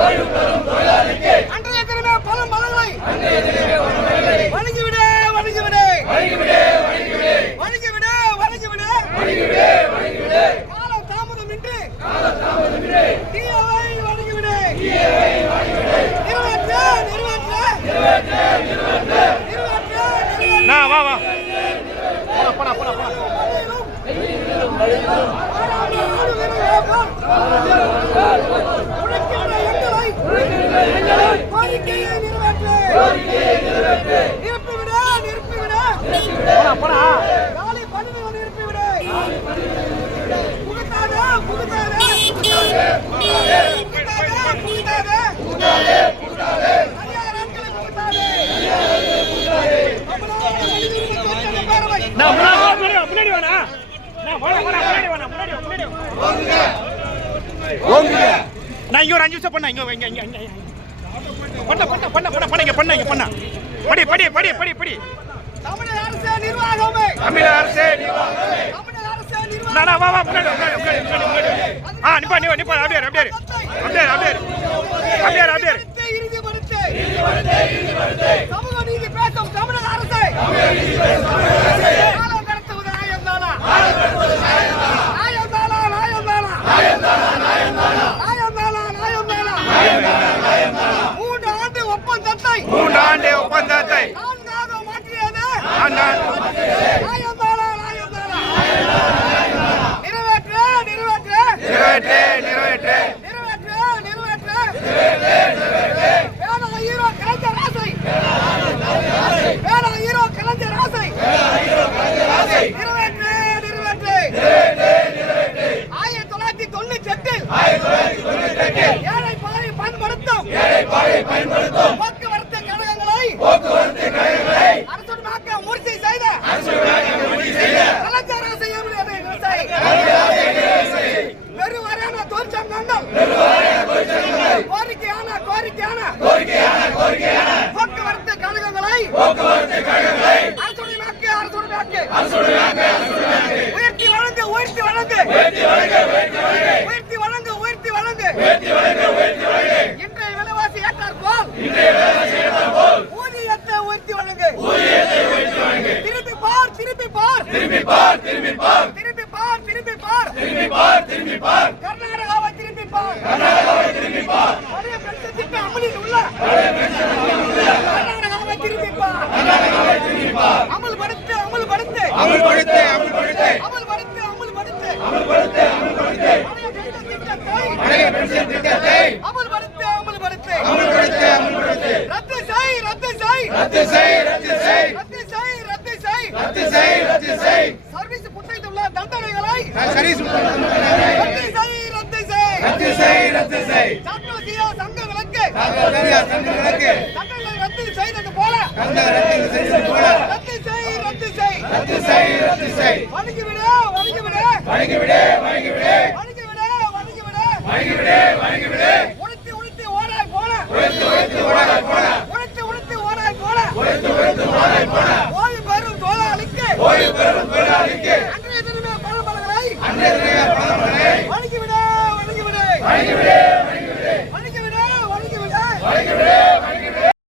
அன்றைய தினமே பல மதங்களை வணங்கிவிடு வணங்கிவிடு வணங்கிவிடு வணங்கிவிடு காலம் தாமதமின்றி தீயவை வணங்கிவிடு நிறைவேற்று வா வா போடா நான் இங்க ஒரு 5 நிமிஷம் பண்ண இங்க பண்ண படி தமிழக அரசு நிர்வாகமே வா முன்னாடி சமூக நீதி பேசும் தமிழக அரசு காலம் கடத்துவது நியாயம்தானா 3 ஆண்டு ஒப்பந்தத்தை 4 ஆக மாற்றியது நிறைவேற்று ஹீரோ கலைஞர் ஆசை 1998 ஏழை பாதை பயன்படுத்தும் போக்குவரத்து கழகங்களை அரசுடமாக்க முயற்சி செய்த கலைஞர் ஆசையும் வெறுவரையான தொழிற்சங்கங்கள் கோரிக்கையான போக்குவரத்து கழகங்களை அரசுடமாக்க உயர்த்தி வழங்கு இன்றைய விலைவாசி ஏற்றாற்போல் ஊதியத்தை உயர்த்தி வழங்கு திருப்பி பார் கர்நாடகாவை திருப்பி பார் பழைய பென்ஷன் திட்டம் அமலில் உள்ள கர்நாடகாவை திருப்பி பார் அமல்படுத்து பழைய பென்ஷன் திட்டத்தை அமல்படுத்து ரத்து செய் சர்வீஸ் புத்தகத்துள்ள தண்டனைகளை ரத்து செய் சாட்டோசியா சங்கங்களுக்கு சட்டங்களை ரத்து செய்தது போல ரத்து செய் வணங்கிவிடு உடுத்தி ஓடாய் போல ஓய்வு பெறும் தொழிலாளிக்கு